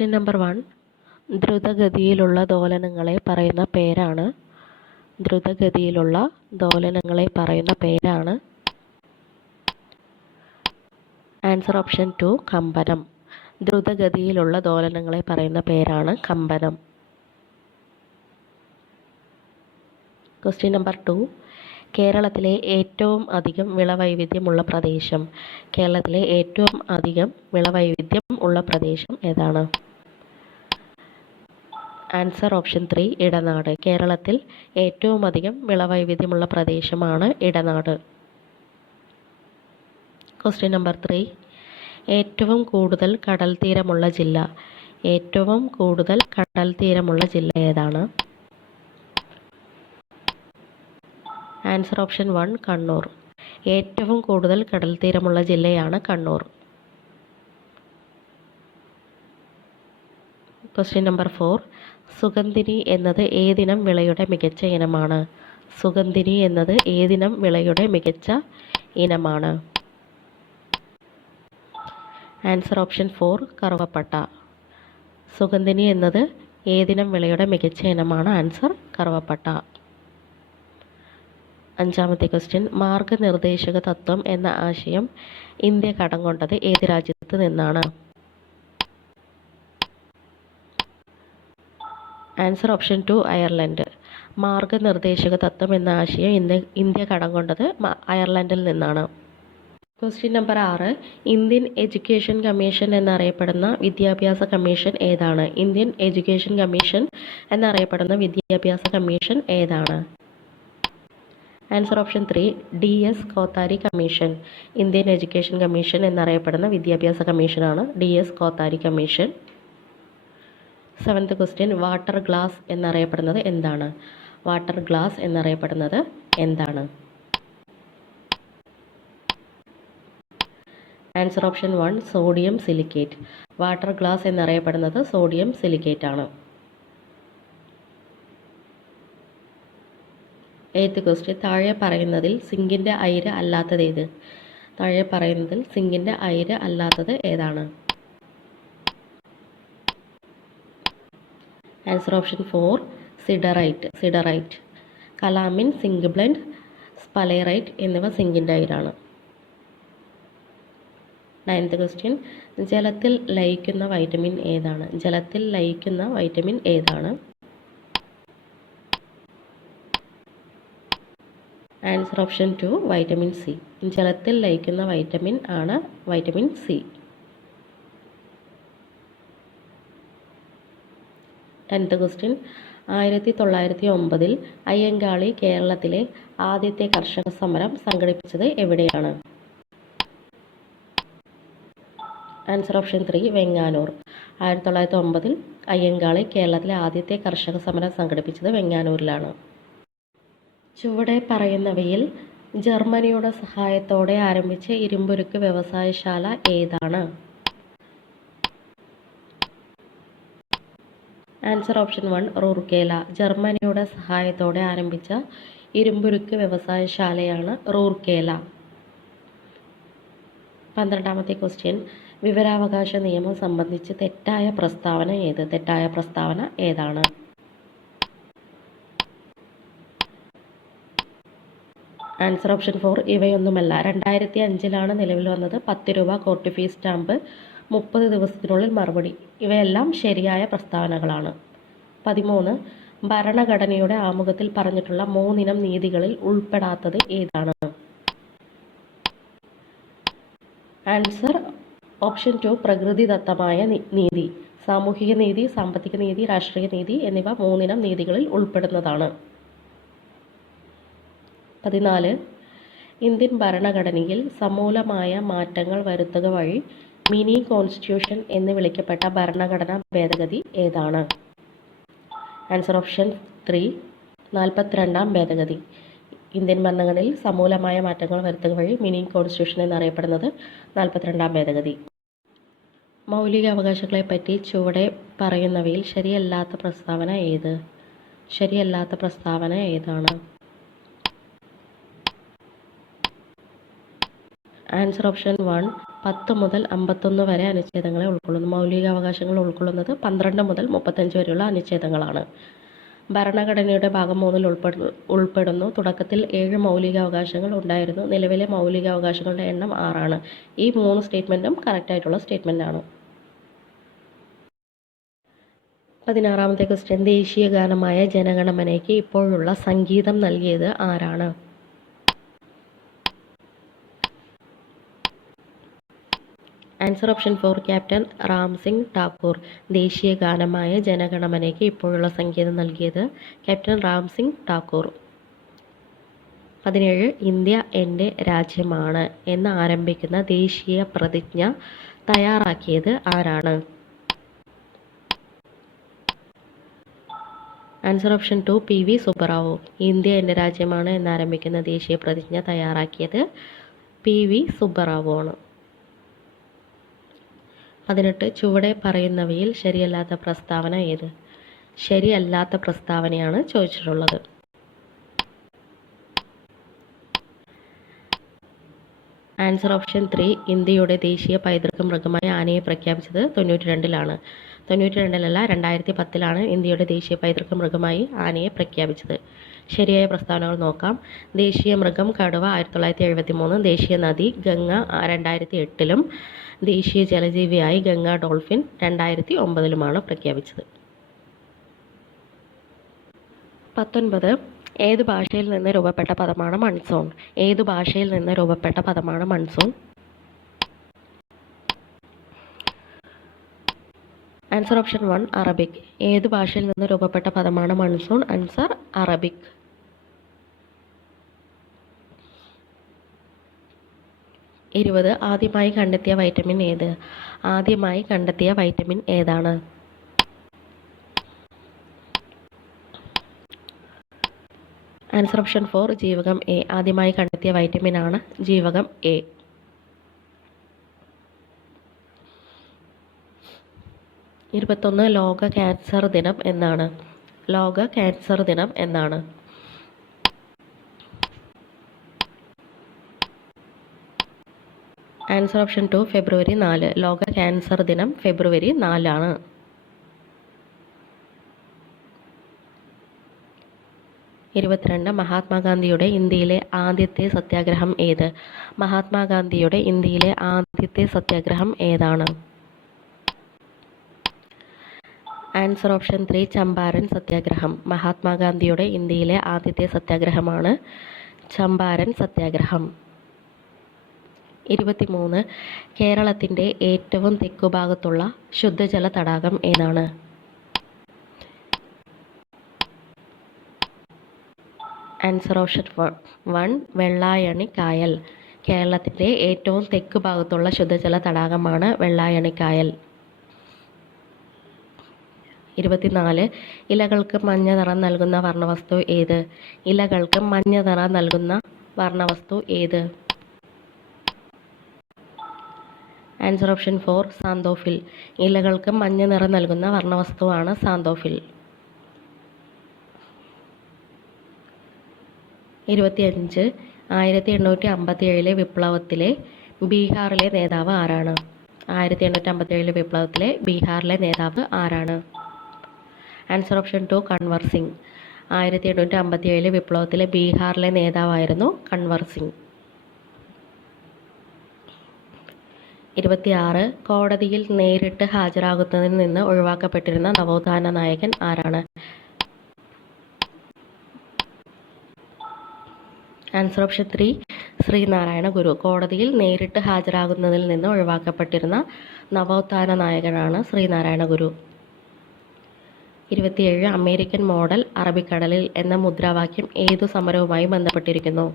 Question number 1. ദ്രുതഗതിയിലുള്ള ദോലനങ്ങളെ പറയുന്ന പേരാണ് ആൻസർ ഓപ്ഷൻ 2 കമ്പനം. ദ്രുതഗതിയിലുള്ള ദോലനങ്ങളെ പറയുന്ന പേരാണ് കമ്പനം. Question number 2. കേരളത്തിലെ ഏറ്റവും അധികം വിളവൈവിധ്യമുള്ള പ്രദേശം ഏതാണ്? ആൻസർ ഓപ്ഷൻ 3 ഇടനാട്. കേരളത്തിൽ ഏറ്റവും അധികം വിളവൈവിധ്യമുള്ള പ്രദേശമാണ് ഇടനാട്. Question number 3. ഏറ്റവും കൂടുതൽ കടൽ തീരമുള്ള ജില്ല ഏതാണ്? Answer option 1 Kannur. ഏറ്റവും കൂടുതൽ കടൽ തീരമുള്ള ജില്ലയാണ് കണ്ണൂർ. Question number 4. സുഗന്ധിനി എന്നത് ഏതിനം വിളയുടെ മികച്ച ഇനമാണ്? ആൻസർ ഓപ്ഷൻ 4 കറുവപ്പട്ട. സുഗന്ധിനി എന്നത് ഏതിനം വിളയുടെ മികച്ച ഇനമാണ്? ആൻസർ കറുവപ്പട്ട. 5ാമത്തെ ക്വസ്റ്റ്യൻ. മാർഗനിർദ്ദേശക തത്വം എന്ന ആശയം ഇന്ത്യ കടം കൊണ്ടത് ഏത് രാജ്യത്ത് നിന്നാണ്? Answer option 2 Ireland. മാർഗനിർദ്ദേശക തത്വം എന്ന ആശയം ഇന്ത്യ കടം കൊണ്ടത് അയർലൻഡിൽ നിന്നാണ്. Question number 6. Indian education commission എന്നറിയപ്പെടുന്ന വിദ്യാഭ്യാസ കമ്മീഷൻ ഏതാണ്? Answer option 3 DS Kothari commission. Indian education commission എന്നറിയപ്പെടുന്ന വിദ്യാഭ്യാസ കമ്മീഷനാണ് DS Kothari commission. 7th question. Water glass എന്നറിയപ്പെടുന്നത് എന്താണ്? Answer option 1 sodium silicate. Water glass എന്നറിയപ്പെടുന്നത് സോഡിയം സിലിക്കേറ്റ് ആണ്. 8th question. താഴെ പറയുന്നതിൽ സിങ്കിൻ്റെ അയിര് അല്ലാത്തത് ഏതാണ്? Answer option 4 siderite. Calamine, zinc blende, sphalerite എന്നിവ സിങ്കിൻ്റെ അയിരാണ്. 9th question. ജലത്തിൽ ലയിക്കുന്ന വൈറ്റമിൻ ഏതാണ്? Answer option 2 vitamin C. ജലത്തിൽ ലയിക്കുന്ന വൈറ്റമിൻ ആണ് vitamin C. 10th question. 1909 Ayyankali കേരളത്തിലെ ആദ്യത്തെ കർഷക സമരം സംഘടിപ്പിച്ചത് എവിടെയാണ്? Answer option 3 Venganoor. 1909 അയ്യങ്കാളി കേരളത്തിലെ ആദ്യത്തെ കർഷക സമരം സംഘടിപ്പിച്ചത് വെങ്ങാനൂരിലാണ്. ചുവടെ പറയുന്നവയിൽ ജർമ്മനിയുടെ സഹായത്തോടെ ആരംഭിച്ച ഇരുമ്പുരുക്ക് വ്യവസായശാല ഏതാണ്? Answer option 1 Rourkela. ജർമ്മനിയുടെ സഹായത്തോടെ ആരംഭിച്ച ഇരുമ്പുരുക്ക് വ്യവസായശാലയാണ് റൂർക്കേല. 12ാമത്തെ ക്വസ്റ്റ്യൻ. വിവരാവകാശ നിയമം സംബന്ധിച്ച് തെറ്റായ പ്രസ്താവന ഏതാണ്? Answer option 4 ഇവയൊന്നുമല്ല. 2005 നിലവിൽ വന്നത് 10 രൂപ കോർട്ട് ഫീസ് സ്റ്റാമ്പ്, 30 ദിവസത്തിനുള്ളിൽ മറുപടി. ഇവയെല്ലാം ശരിയായ പ്രസ്താവനകളാണ്. 13. ഭരണഘടനയുടെ ആമുഖത്തിൽ പറഞ്ഞിട്ടുള്ള 3 ഇനം നീതികളിൽ ഉൾപ്പെടാത്തത് ഏതാണ്? ആൻസർ ഓപ്ഷൻ 2 പ്രകൃതിദത്തമായ നീതി. സാമൂഹിക നീതി, സാമ്പത്തിക നീതി, രാഷ്ട്രീയ നീതി എന്നിവ 3 ഇനം നീതികളിൽ ഉൾപ്പെടുന്നതാണ്. 14. ഇന്ത്യൻ ഭരണഘടനയിൽ സമൂലമായ മാറ്റങ്ങൾ വരുത്തുക വഴി മിനി കോൺസ്റ്റിറ്റ്യൂഷൻ എന്ന് വിളിക്കപ്പെട്ട ഭരണഘടനാ ഭേദഗതി ഏതാണ്? ആൻസർ ഓപ്ഷൻ 3 42ാം ഭേദഗതി. ഇന്ത്യൻ ഭരണഘടനയിൽ സമൂലമായ മാറ്റങ്ങൾ വരുത്തുക വഴി മിനി കോൺസ്റ്റിറ്റ്യൂഷൻ എന്നറിയപ്പെടുന്നത് 42ാം ഭേദഗതി. മൗലിക അവകാശങ്ങളെപ്പറ്റി ചുവടെ പറയുന്നവയിൽ ശരിയല്ലാത്ത പ്രസ്താവന ഏതാണ്? ആൻസർ ഓപ്ഷൻ 1 10 മുതൽ 51 വരെ അനുച്ഛേദങ്ങളെ ഉൾക്കൊള്ളുന്നു. മൗലികാവകാശങ്ങൾ ഉൾക്കൊള്ളുന്നത് 12 മുതൽ 35 വരെയുള്ള അനുച്ഛേദങ്ങളാണ്. ഭരണഘടനയുടെ ഭാഗം 3-ൽ ഉൾപ്പെടുന്നു. തുടക്കത്തിൽ 7 മൗലികാവകാശങ്ങൾ ഉണ്ടായിരുന്നു. നിലവിലെ മൗലികാവകാശങ്ങളുടെ എണ്ണം 6 ആണ്. ഈ 3 സ്റ്റേറ്റ്മെൻറ്റും കറക്റ്റായിട്ടുള്ള സ്റ്റേറ്റ്മെൻറ്റാണ്. 16ാമത്തെ ക്വസ്റ്റ്യൻ. ദേശീയ ഗാനമായ ജനഗണമനയ്ക്ക് ഇപ്പോഴുള്ള സംഗീതം നൽകിയത് ആരാണ്? Answer option 4 captain Ram Singh Thakur. ദേശീയ ഗാനമായ ജനഗണമനയ്ക്ക് ഇപ്പോഴുള്ള സംഗീതം നൽകിയത് ക്യാപ്റ്റൻ റാം സിംഗ് ഠാക്കൂർ. 17 ഇന്ത്യ എൻ്റെ രാജ്യമാണ് എന്ന് ആരംഭിക്കുന്ന ദേശീയ പ്രതിജ്ഞ തയ്യാറാക്കിയത് ആരാണ്? Answer option 2 PV Subbarao. India എൻ്റെ രാജ്യമാണ് എന്നാരംഭിക്കുന്ന ദേശീയ പ്രതിജ്ഞ തയ്യാറാക്കിയത് PV സുബ്ബറാവു ആണ്. 18 ചുവടെ പറയുന്നവയിൽ ശരിയല്ലാത്ത പ്രസ്താവന ഏത്? ശരിയല്ലാത്ത പ്രസ്താവനയാണ് ചോദിച്ചിട്ടുള്ളത്. ആൻസർ ഓപ്ഷൻ 3 ഇന്ത്യയുടെ ദേശീയ പൈതൃക മൃഗമായ ആനയെ പ്രഖ്യാപിച്ചത് 92-ലാണ്. 92-ലല്ല, 2010-ലാണ് ഇന്ത്യയുടെ ദേശീയ പൈതൃക മൃഗമായി ആനയെ പ്രഖ്യാപിച്ചത്. ശരിയായ പ്രസ്താവനകൾ നോക്കാം. ദേശീയ മൃഗം കടുവ 1973, ദേശീയ നദി ഗംഗ 2008-ലും ദേശീയ ജലജീവിയായി ഗംഗ ഡോൾഫിൻ 2009-ലുമാണ് പ്രഖ്യാപിച്ചത്. 19 ഏത് ഭാഷയിൽ നിന്ന് രൂപപ്പെട്ട പദമാണ് മൺസൂൺ? ഏതു ഭാഷയിൽ നിന്ന് രൂപപ്പെട്ട പദമാണ് മൺസൂൺ? Answer option 1 Arabic. ഏതു ഭാഷയിൽ നിന്ന് രൂപപ്പെട്ട പദമാണ് മൺസൂൺ? Answer Arabic. 20 ആദ്യമായി കണ്ടെത്തിയ വൈറ്റമിൻ ഏത്? ആദ്യമായി കണ്ടെത്തിയ വൈറ്റമിൻ ഏതാണ്? ആൻസർ ഓപ്ഷൻ 4 ജീവകം എ. ആദ്യമായി കണ്ടെത്തിയ വൈറ്റമിൻ ആണ് ജീവകം എ. 21 ലോക ക്യാൻസർ ദിനം എന്നാണ്? ലോക ക്യാൻസർ ദിനം എന്നാണ്? ആൻസർ ഓപ്ഷൻ 2 ഫെബ്രുവരി 4. ലോക ക്യാൻസർ ദിനം ഫെബ്രുവരി 4 ആണ്. 22 മഹാത്മാഗാന്ധിയുടെ ഇന്ത്യയിലെ ആദ്യത്തെ സത്യാഗ്രഹം ഏത്? മഹാത്മാഗാന്ധിയുടെ ഇന്ത്യയിലെ ആദ്യത്തെ സത്യാഗ്രഹം ഏതാണ്? ആൻസർ ഓപ്ഷൻ 3 ചമ്പാരൻ സത്യാഗ്രഹം. മഹാത്മാഗാന്ധിയുടെ ഇന്ത്യയിലെ ആദ്യത്തെ സത്യാഗ്രഹമാണ് ചമ്പാരൻ സത്യാഗ്രഹം. 23 കേരളത്തിൻ്റെ ഏറ്റവും തെക്കുഭാഗത്തുള്ള ശുദ്ധജല തടാകം ഏതാണ്? ആൻസർ ഓപ്ഷൻ 1 വെള്ളായണി കായൽ. കേരളത്തിൻ്റെ ഏറ്റവും തെക്ക് ഭാഗത്തുള്ള ശുദ്ധജല തടാകമാണ് വെള്ളായണി കായൽ. 24 ഇലകൾക്ക് മഞ്ഞ നിറം നൽകുന്ന വർണ്ണവസ്തു ഏത്? ഇലകൾക്ക് മഞ്ഞ നിറം നൽകുന്ന വർണ്ണവസ്തു ഏത്? Answer option 4 xanthophyll. ഇലകൾക്ക് മഞ്ഞ നിറം നൽകുന്ന വർണ്ണവസ്തുവാണ് സാന്തോഫിൽ. 25 1857 വിപ്ലവത്തിലെ ബീഹാറിലെ നേതാവ് ആരാണ്? 1857 വിപ്ലവത്തിലെ ബീഹാറിലെ നേതാവ് ആരാണ്? Answer option 2 Kanwar Singh. 1857 വിപ്ലവത്തിലെ ബീഹാറിലെ നേതാവായിരുന്നു കൻവർ സിംഗ്. 26 കോടതിയിൽ നേരിട്ട് ഹാജരാകുന്നതിൽ നിന്ന് ഒഴിവാക്കപ്പെട്ടിരുന്ന നവോത്ഥാന നായകൻ ആരാണ്? ആൻസർ ഓപ്ഷൻ 3 ശ്രീനാരായണ ഗുരു. കോടതിയിൽ നേരിട്ട് ഹാജരാകുന്നതിൽ നിന്ന് ഒഴിവാക്കപ്പെട്ടിരുന്ന നവോത്ഥാന നായകനാണ് ശ്രീനാരായണ ഗുരു. 27 അമേരിക്കൻ മോഡൽ അറബിക്കടലിൽ എന്ന മുദ്രാവാക്യം ഏതു സമരവുമായി ബന്ധപ്പെട്ടിരിക്കുന്നു?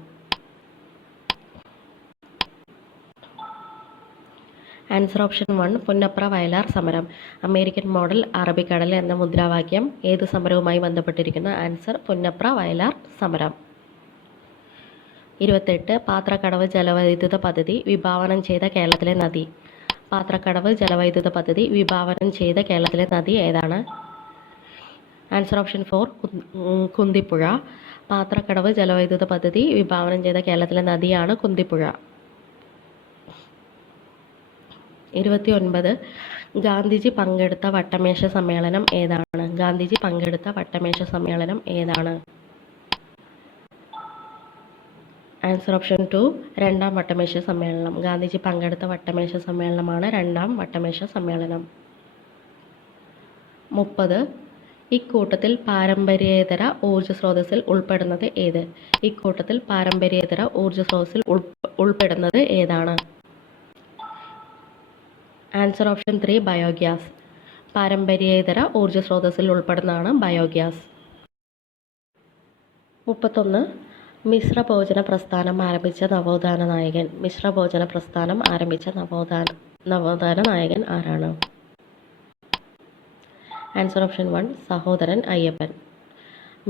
ആൻസർ ഓപ്ഷൻ 1 പുന്നപ്ര വയലാർ സമരം. അമേരിക്കൻ മോഡൽ അറബിക്കടൽ എന്ന മുദ്രാവാക്യം ഏതു സമരവുമായി ബന്ധപ്പെട്ടിരിക്കുന്നു? ആൻസർ പുന്നപ്ര വയലാർ സമരം. 28 പാത്രക്കടവ് ജലവൈദ്യുത പദ്ധതി വിഭാവനം ചെയ്ത കേരളത്തിലെ നദി. പാത്രക്കടവ് ജലവൈദ്യുത പദ്ധതി വിഭാവനം ചെയ്ത കേരളത്തിലെ നദി ഏതാണ്? Answer option 4 Kunthipuzha. പാത്രക്കടവ് ജലവൈദ്യുത പദ്ധതി വിഭാവനം ചെയ്ത കേരളത്തിലെ നദിയാണ് കുന്തിപ്പുഴ. 29. ഗാന്ധിജി പങ്കെടുത്ത വട്ടമേശ സമ്മേളനം ഏതാണ്? ഗാന്ധിജി പങ്കെടുത്ത വട്ടമേശ സമ്മേളനം ഏതാണ്? ആൻസർ ഓപ്ഷൻ 2 രണ്ടാം വട്ടമേശ സമ്മേളനം. ഗാന്ധിജി പങ്കെടുത്ത വട്ടമേശ സമ്മേളനമാണ് രണ്ടാം വട്ടമേശ സമ്മേളനം. 30. ഇക്കൂട്ടത്തിൽ പാരമ്പര്യേതര ഊർജ്ജ സ്രോതസ്സിൽ ഉൾപ്പെടുന്നത് ഏത്? ഇക്കൂട്ടത്തിൽ പാരമ്പര്യേതര ഊർജ്ജ സ്രോതസ്സിൽ ഉൾപ്പെടുന്നത് ഏതാണ്? Answer option 3 biogas. പാരമ്പര്യേതര ഊർജ്ജ സ്രോതസ്സിൽ ഉൾപ്പെടുന്നതാണ് ബയോഗ്യാസ്. 31. മിശ്രഭോജന പ്രസ്ഥാനം ആരംഭിച്ച നവോത്ഥാന നായകൻ. മിശ്രഭോജന പ്രസ്ഥാനം ആരംഭിച്ച നവോത്ഥാന നായകൻ ആരാണ്? Answer option 1 Sahodaran Ayyappan.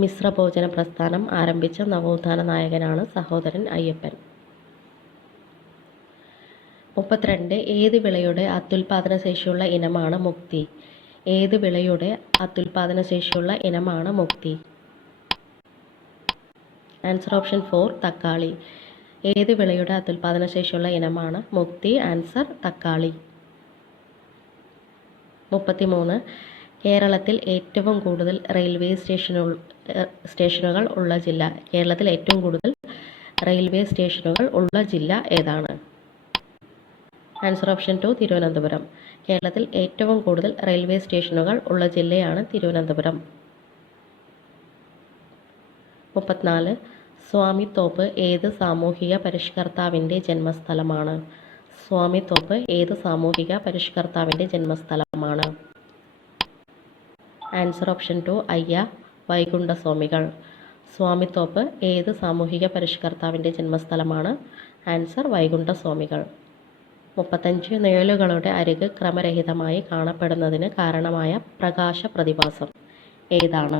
മിശ്രഭോജന പ്രസ്ഥാനം ആരംഭിച്ച നവോത്ഥാന നായകനാണ് സഹോദരൻ അയ്യപ്പൻ. 32. ഏത് വിളയുടെ അത്യുൽപാദന ശേഷിയുള്ള ഇനമാണ് മുക്തി? ഏത് വിളയുടെ അത്യുൽപാദന ശേഷിയുള്ള ഇനമാണ് മുക്തി? ആൻസർ ഓപ്ഷൻ 4 തക്കാളി. ഏത് വിളയുടെ അത്യുൽപാദന ശേഷിയുള്ള ഇനമാണ് മുക്തി? ആൻസർ തക്കാളി. 33. കേരളത്തിൽ ഏറ്റവും കൂടുതൽ റെയിൽവേ സ്റ്റേഷനുകൾ ഉള്ള ജില്ല. കേരളത്തിൽ ഏറ്റവും കൂടുതൽ റെയിൽവേ സ്റ്റേഷനുകൾ ഉള്ള ജില്ല ഏതാണ്? Answer option 2 Thiruvananthapuram. കേരളത്തിൽ ഏറ്റവും കൂടുതൽ റെയിൽവേ സ്റ്റേഷനുകൾ ഉള്ള ജില്ലയാണ് തിരുവനന്തപുരം. 34. സ്വാമിത്തോപ്പ് ഏത് സാമൂഹിക പരിഷ്കർത്താവിൻ്റെ ജന്മസ്ഥലമാണ്? സ്വാമിത്തോപ്പ് ഏത് സാമൂഹിക പരിഷ്കർത്താവിൻ്റെ ജന്മസ്ഥലമാണ്? ആൻസർ ഓപ്ഷൻ 2 അയ്യ വൈകുണ്ഠസ്വാമികൾ. സ്വാമിത്തോപ്പ് ഏത് സാമൂഹിക പരിഷ്കർത്താവിൻ്റെ ജന്മസ്ഥലമാണ്? ആൻസർ വൈകുണ്ഠസ്വാമികൾ. 35. നിഴലുകളുടെ അരിക് ക്രമരഹിതമായി കാണപ്പെടുന്നതിന് കാരണമായ പ്രകാശ പ്രതിഭാസം ഏതാണ്?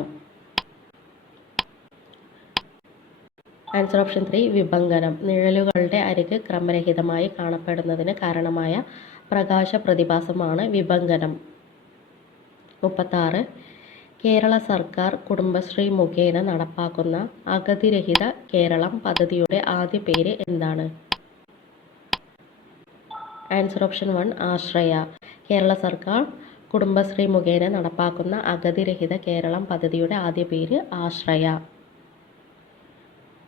Answer option 3 വിഭങ്കനം. നിഴലുകളുടെ അരിക് ക്രമരഹിതമായി കാണപ്പെടുന്നതിന് കാരണമായ പ്രകാശ പ്രതിഭാസമാണ് വിഭങ്കനം. 36. കേരള സർക്കാർ കുടുംബശ്രീ മുഖേന നടപ്പാക്കുന്ന അഗതിരഹിത കേരളം പദ്ധതിയുടെ ആദ്യ പേര് എന്താണ്? ആൻസർ ഓപ്ഷൻ 1 ആശ്രയ. കേരള സർക്കാർ കുടുംബശ്രീ മുഖേന നടപ്പാക്കുന്ന അഗതിരഹിത കേരളം പദ്ധതിയുടെ ആദ്യ പേര് ആശ്രയ.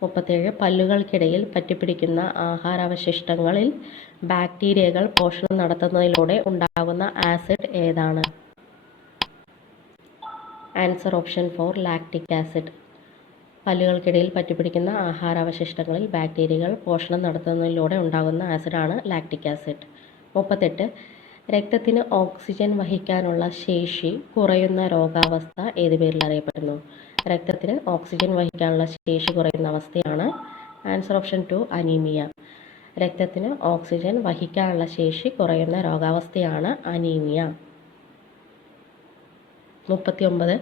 37. പല്ലുകൾക്കിടയിൽ പറ്റിപ്പിടിക്കുന്ന ആഹാരാവശിഷ്ടങ്ങളിൽ ബാക്ടീരിയകൾ പോഷണം നടത്തുന്നതിലൂടെ ഉണ്ടാകുന്ന ആസിഡ് ഏതാണ്? Answer option 4 lactic acid. പല്ലുകൾക്കിടയിൽ പറ്റിപ്പിടിക്കുന്ന ആഹാരാവശിഷ്ടങ്ങളിൽ ബാക്ടീരിയകൾ പോഷണം നടത്തുന്നതിലൂടെ ഉണ്ടാകുന്ന ആസിഡാണ് ലാക്റ്റിക് ആസിഡ്. 38. രക്തത്തിന് ഓക്സിജൻ വഹിക്കാനുള്ള ശേഷി കുറയുന്ന രോഗാവസ്ഥ ഏത് പേരിൽ അറിയപ്പെടുന്നു? രക്തത്തിന് ഓക്സിജൻ വഹിക്കാനുള്ള ശേഷി കുറയുന്ന അവസ്ഥയാണ് ആൻസർ ഓപ്ഷൻ 2 അനീമിയ. രക്തത്തിന് ഓക്സിജൻ വഹിക്കാനുള്ള ശേഷി കുറയുന്ന രോഗാവസ്ഥയാണ് അനീമിയ. 39.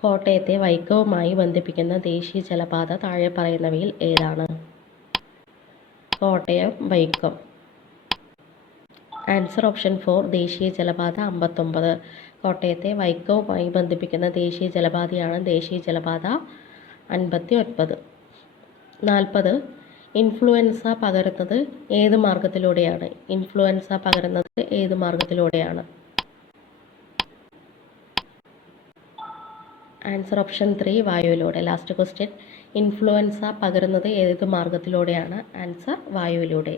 കോട്ടയത്തെ വൈക്കവുമായി ബന്ധിപ്പിക്കുന്ന ദേശീയ ജലപാത താഴെ പറയുന്നവയിൽ ഏതാണ്? കോട്ടയം വൈക്കം. ആൻസർ ഓപ്ഷൻ 4 ദേശീയ ജലപാത 59. കോട്ടയത്തെ വൈക്കവുമായി ബന്ധിപ്പിക്കുന്ന ദേശീയ ജലപാതയാണ് ദേശീയ ജലപാത 59. 40. ഇൻഫ്ലുവൻസ പകരുന്നത് ഏത് മാർഗത്തിലൂടെയാണ്? ഇൻഫ്ലുവൻസ പകരുന്നത് ഏത് മാർഗത്തിലൂടെയാണ്? ആൻസർ ഓപ്ഷൻ 3 വായുവിലൂടെ. ലാസ്റ്റ് ക്വസ്റ്റ്യൻ, ഇൻഫ്ലുവൻസ പകരുന്നത് ഏത് മാർഗത്തിലൂടെയാണ്? ആൻസർ വായുവിലൂടെ.